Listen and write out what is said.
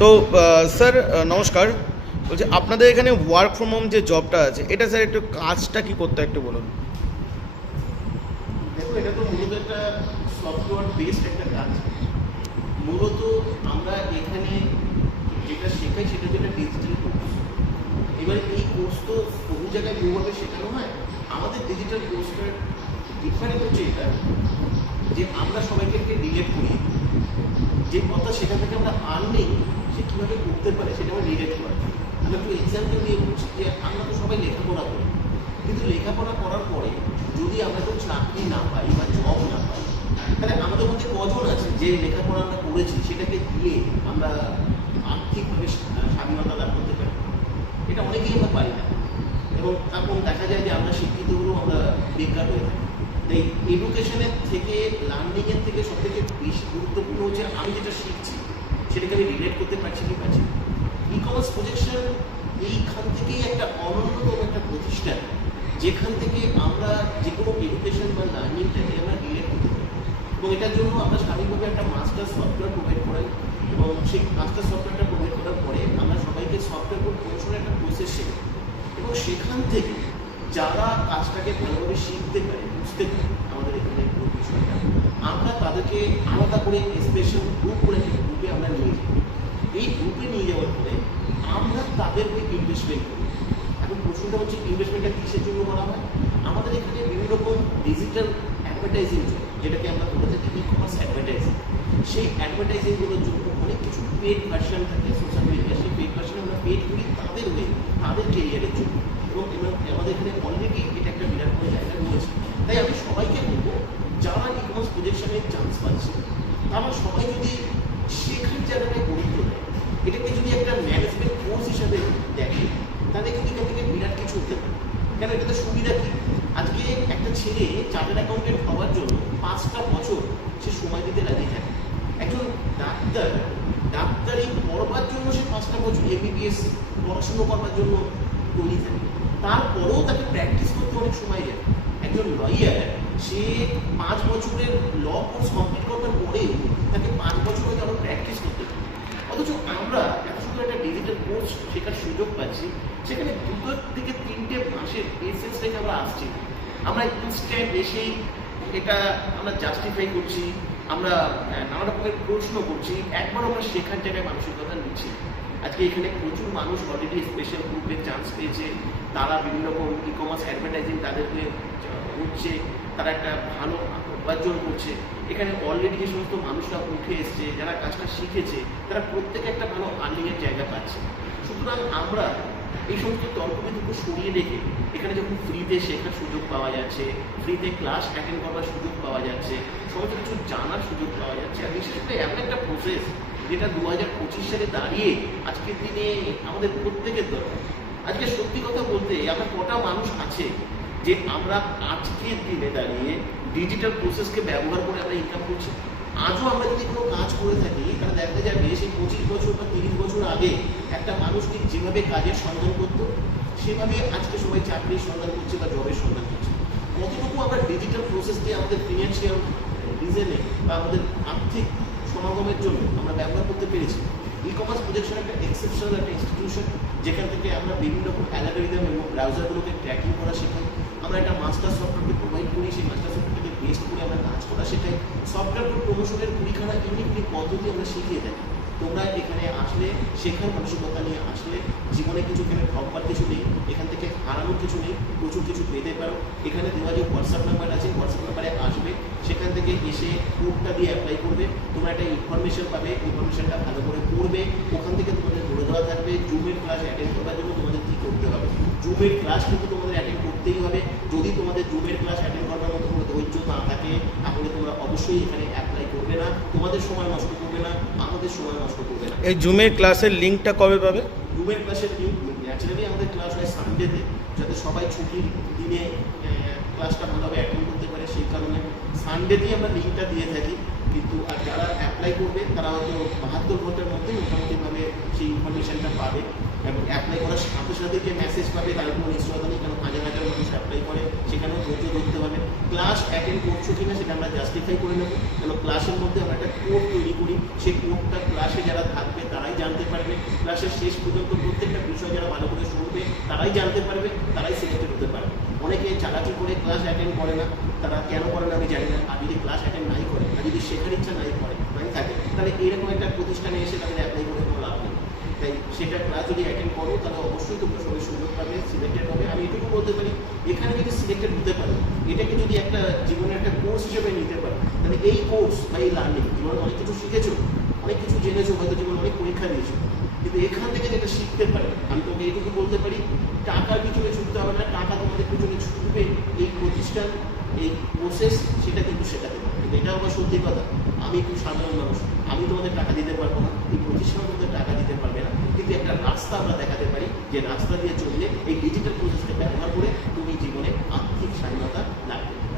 তো স্যার নমস্কার। বলছি, আপনাদের এখানে ওয়ার্ক ফ্রম হোম যে জবটা আছে, এটা স্যার একটু কাজটা কি করতে একটু বলুন। দেখো এটা তো মূলত একটা সফটওয়্যার বেসড একটা কাজ। মূলত আমরা এখানে যেটা শেখাই সেটা যেটা ডিজিটাল কোর্স এবার এই কোর্স তো বহু জায়গায় বহুভাবে শেখানো হয়, আমাদের ডিজিটাল কোর্সটার ডিফারেন্ট হচ্ছে এটা যে আমরা সবাইকে রিলেট করি। যে কথা সেটা থেকে আমরা আর্নিং সে কীভাবে করতে পারে সেটা আমরা রিলেট করি আমি একটু এক্সাম্পল দিয়ে বলছি যে আমরা তো সবাই লেখাপড়া করি। কিন্তু লেখাপড়া করার পরে যদি আমরা কেউ চাকরি না পাই বা জব না পাই, তাহলে আমাদের মধ্যে কজন আছে যে লেখাপড়া আমরা করেছি সেটাকে দিয়ে আমরা আর্থিকভাবে স্বাধীনতা লাভ করতে পারি? এটা অনেকেই আমরা পারি না। এবং তখন দেখা যায় যে আমরা শিক্ষিত হলেও আমরা বেকার হয়ে থাকি। তাই এডুকেশনের থেকে লার্নিংয়ের থেকে সব থেকে বেশি গুরুত্বপূর্ণ হচ্ছে আমি যেটা শিখছি সেটাকে আমি রিলেট করতে পারছি কি পারছি ই কমার্স প্রজেকশন এইখান থেকেই একটা অনন্যতম একটা প্রতিষ্ঠান, যেখান থেকে আমরা যে কোনো এডুকেশন বা লার্নিংটাকে আমরা রিলেট করতে পারি। এবং এটার জন্য আমরা স্বাভাবিকভাবে একটা মাস্টার সফটওয়্যার প্রোভাইড করাই, এবং সেই মাস্টার সফটওয়্যারটা প্রোভাইড করার পরে আমরা সবাইকে সফটওয়্যার কোড প্রমোশনের একটা প্রসেস শেখাই। এবং সেখান থেকে যারা কাজটাকে ভালোভাবে শিখতে পারে, বুঝতে পারে আমাদের এখানে আমরা তাদেরকে আলাদা করে স্পেশাল গ্রুপ করে একটা গ্রুপে আমরা নিয়ে যাই এই গ্রুপে নিয়ে যাওয়ার পরে আমরা তাদেরকে ইনভেস্টমেন্ট করি এখন প্রশ্নটা হচ্ছে ইনভেস্টমেন্টটা কিসের জন্য করা হয় আমাদের এখানে বিভিন্ন রকম ডিজিটাল অ্যাডভার্টাইজিং যেটাকে আমরা বলে থাকি কমার্স অ্যাডভার্টাইজিং সেই অ্যাডভার্টাইজিংগুলোর জন্য অনেক কিছু পেড ভার্সন থাকে সোশ্যাল মিডিয়া সেই পেড ভার্সন আমরা পেড করি তাদের হয়ে তাদের কেরিয়ারের জন্য। এবং আমাদের এখানে অলরেডি এটা একটা বিরাট বড় জায়গা রয়েছে। তাই আমি সবাইকে বলব, যারা ই কমার্স প্রজেকশনের চান্স পাচ্ছে, তারা সবাই যদি শেখার জায়গাটায় গুরুত্ব দেয় এটাকে যদি একটা ম্যানেজমেন্ট কোর্স হিসাবে দেখে, তাহলে কিন্তু এখান থেকে বিরাট কিছু হতে পারে। কেন? এটাতে সুবিধা কি? ছেলে চার্টার্ড অ্যাকাউন্টেন্ট হওয়ার জন্য পাঁচটা বছর সে সময় দিতে লাগিয়ে থাকে একজন ডাক্তার, ডাক্তারি পড়বার জন্য সে পাঁচটা বছর এমবিবিএস পড়াশুনো করবার জন্য তৈরি থাকে। তারপরেও তাকে প্র্যাকটিস করতে অনেক সময় যায় একজন লয়ার সে পাঁচ বছরের ল কোর্স কমপ্লিট করবার পরেও তাকে পাঁচ বছর আরও প্র্যাকটিস করতে হয়। অথচ আমরা এত সুন্দর একটা ডিজিটাল কোর্স শেখার সুযোগ পাচ্ছি, সেখানে দুটো থেকে তিনটে মাসের এসেন্স থেকে আমরা আসছি। আমরা ইনস্ট্যান্ট এসেই এটা আমরা জাস্টিফাই করছি, আমরা নানা রকমের প্রশ্ন করছি, একবার আমরা শেখার জায়গায় মানুষের কথা নিচ্ছি। আজকে এখানে প্রচুর মানুষ অলরেডি স্পেশাল গ্রুপে চান্স পেয়েছে। তারা বিভিন্ন রকম ই কমার্স অ্যাডভার্টাইজিং তাদেরকে হচ্ছে, তারা একটা ভালো উপার্জন করছে। এখানে অলরেডি যে সমস্ত মানুষরা উঠে এসছে, যারা কাজটা শিখেছে, তারা প্রত্যেকে একটা ভালো আর্নিংয়ের জায়গা পাচ্ছে। সুতরাং আমরা এই সমস্ত তর্ক বিতর্ক সরিয়ে রেখে এখানে যখন ফ্রিতে শেখার সুযোগ পাওয়া যাচ্ছে ফ্রিতে ক্লাস অ্যাটেন্ড করবার সুযোগ পাওয়া যাচ্ছে, সমস্ত কিছু জানার সুযোগ পাওয়া যাচ্ছে, আর বিশেষ করে এমন একটা প্রসেস যেটা দু হাজার পঁচিশ সালে দাঁড়িয়ে আজকের দিনে আমাদের প্রত্যেকের দরকার। আজকে সত্যি কথা বলতে আমরা কটা মানুষ আছে যে আমরা আজকের দিনে দাঁড়িয়ে ডিজিটাল প্রসেসকে ব্যবহার করে আমরা ইনকাম করছি। আজও আমরা যদি কোনো কাজ করে থাকি, তাহলে দেখা যাবে সেই পঁচিশ বছর বা তিরিশ বছর আগে একটা মানুষ ঠিক যেভাবে কাজের সন্ধান করতো, সেভাবে আজকে সবাই চাকরির সন্ধান করছে বা জবের সন্ধান করছে। কতটুকু আমরা ডিজিটাল প্রসেস দিয়ে আমাদের ফিনান্সিয়াল রিজনে বা আমাদের আর্থিক সমাগমের জন্য আমরা ব্যবহার করতে পেরেছি। ই কমার্স প্রজেকশন একটা এক্সেপশনাল একটা ইনস্টিটিউশন যেখান থেকে আমরা বিভিন্ন রকম অ্যালাগোরিদম এবং ব্রাউজারগুলোকে ট্র্যাকিং করা শেখাই। আমরা একটা মাস্টার সফটওয়্যারকে প্রোভাইড করি, সেই মাস্টার সফটওয়্যারকে বেস্ট করে আমরা কাজ করা শেখাই। সফটওয়্যার প্রমোশনের কুড়িখানা ইউনিক ইউনিক পদ্ধতি আমরা শিখিয়ে থাকি। তোমরা এখানে আসলে শেখার মানসিকতা নিয়ে আসলে জীবনে কিছু এখানে ঠকবার কিছু নেই এখান থেকে হারানোর কিছু নেই প্রচুর কিছু পেতে পারো। এখানে দেওয়া যে হোয়াটসঅ্যাপ নাম্বার আছে হোয়াটসঅ্যাপ নাম্বারে আসবে। সেখান থেকে এসে কোডটা দিয়ে অ্যাপ্লাই করবে। তোমরা একটা ইনফরমেশন পাবে ইনফরমেশনটা ভালো করে পড়বে। ওখান থেকে তোমাদের ধরে দেওয়া থাকবে জুমের ক্লাস অ্যাটেন্ড করবার জন্য তোমাদের কী করতে হবে? জুমের ক্লাস কিন্তু তোমাদের অ্যাটেন্ড করতেই হবে। যদি তোমাদের জুমের ক্লাস অ্যাটেন্ড করবার মতো কোনো ধৈর্য না থাকে তাহলে তোমরা অবশ্যই এখানে অ্যাপ্লাই করবে না। তোমাদের সময় নষ্ট করবে না আমাদের সময় নষ্ট করবে না। এই জুমের ক্লাসের লিঙ্কটা কবে পাবে? জুমের ক্লাসের লিঙ্ক ন্যাচারালি আমাদের ক্লাস হয় সানডেতে যাতে সবাই ছুটির দিনে ক্লাসটা ভালোভাবে অ্যাটেন্ড করতে পারে, সেই কারণে সানডেতেই আমরা লিঙ্কটা দিয়ে থাকি। কিন্তু, আর যারা অ্যাপ্লাই করবে, তারা হয়তো বাহাত্তর ঘণ্টার মধ্যে মোটামুটিভাবে সেই ইনফরমেশনটা পাবে। এবং অ্যাপ্লাই করার সাথে সাথে যে মেসেজ পাবে, তার কোনো নিশ্চয়তা নেই, কারণ হাজার হাজার মানুষ অ্যাপ্লাই করে, সেখানেও ধৈর্য ধরতে হবে ক্লাস অ্যাটেন্ড করছ কি না সেটা আমরা জাস্টিফাই করে নেব। কেন ক্লাসের মধ্যে আমরা একটা কোড তৈরি করি। সেই কোডটা ক্লাসে যারা জানতে পারবে। ক্লাসের শেষ পর্যন্ত প্রত্যেকটা বিষয় যারা ভালো করে শুনবে, তারাই জানতে পারবে, তারাই সিলেক্টেড হতে পারবে। অনেকে চালাকি করে ক্লাস অ্যাটেন্ড করে না, তারা কেন করে না আমি জানি না। আর যদি ক্লাস অ্যাটেন্ড নাই করে, আর যদি শেখার ইচ্ছা নাই করে, নাই থাকে, তাহলে এরকম একটা প্রতিষ্ঠানে এসে তাদের অ্যাপ্লাই করে কোনো লাভ নেই। তাই সেটা ক্লাস যদি অ্যাটেন্ড করো, তাহলে অবশ্যই তোমরা সবাই সুযোগ পাবে সিলেক্টেড হবে। আমি এটুকু বলতে পারি, এখানে যদি সিলেক্টেড এটাকে যদি একটা জীবনের একটা কোর্স হিসেবে নিতে পারো, তাহলে এই কোর্স বা এই লার্নিং জীবনে অনেক কিছু শিখেছো, অনেক কিছু জেনেছো, হয়তো জীবনে অনেক পরীক্ষা দিয়েছ, কিন্তু এখান থেকে যেটা শিখতে পারে, আমি তোকে এইটুকু বলতে পারি, টাকার পিছনে ছুটতে হবে না, টাকা তোমাদের পিছনে ছুটবে, এই প্রতিষ্ঠান, এই প্রসেস সেটা কিন্তু শেখাতে পারে এটা আমার সত্যি কথা, আমি খুব সাধারণ মানুষ, আমি তোমাদের টাকা দিতে পারব না, এই প্রতিষ্ঠান তোমাদের টাকা দিতে পারবে না কিন্তু একটা রাস্তা আমরা দেখাতে পারি যে রাস্তা দিয়ে চললে এই ডিজিটাল প্রসেসকে ব্যবহার করে তুমি জীবনে আর্থিক স্বাধীনতা লাভ করতে